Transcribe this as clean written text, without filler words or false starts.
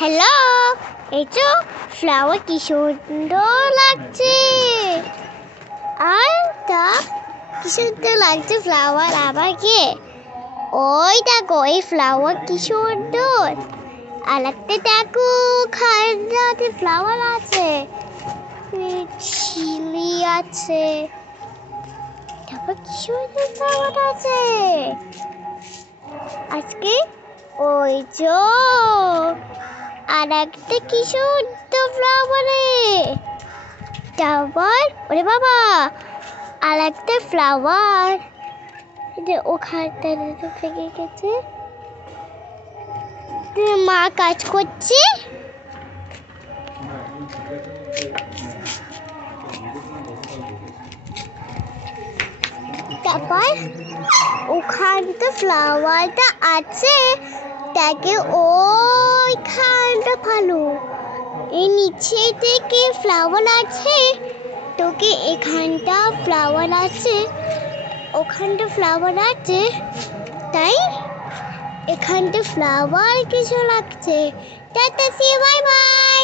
Hello, এই তো flower কি সুন্দর লাগছে। আর তা কি সুন্দর লাগছে ফ্লাওয়ার আমাকে। ওই দেখো এই ফ্লাওয়ার কি সুন্দর। আর একটা দেখো খান্ডাতে ফ্লাওয়ার আছে, চিলি আছে, তারপর কি সুন্দর ফ্লাওয়ার আছে আজকে। ওই যে আর একটা কি সুন্দর ফ্লাওয়ার, তারপর ওরে বাবা আর একটা ফ্লাওয়ার ওখানটা ভেঙে গেছে। মা কাজ করছে। তারপর ওখানটা ফ্লাওয়ারটা আছে, তাকে ওইখানটা ভালো। এই নিচে থেকে ফ্লাওয়ার আছে, তোকে এখানটা ফ্লাওয়ার আছে, ওখানটা ফ্লাওয়ার আছে, তাই এখানটা ফ্লাওয়ার কিছু লাগছে। Tata, see bye by.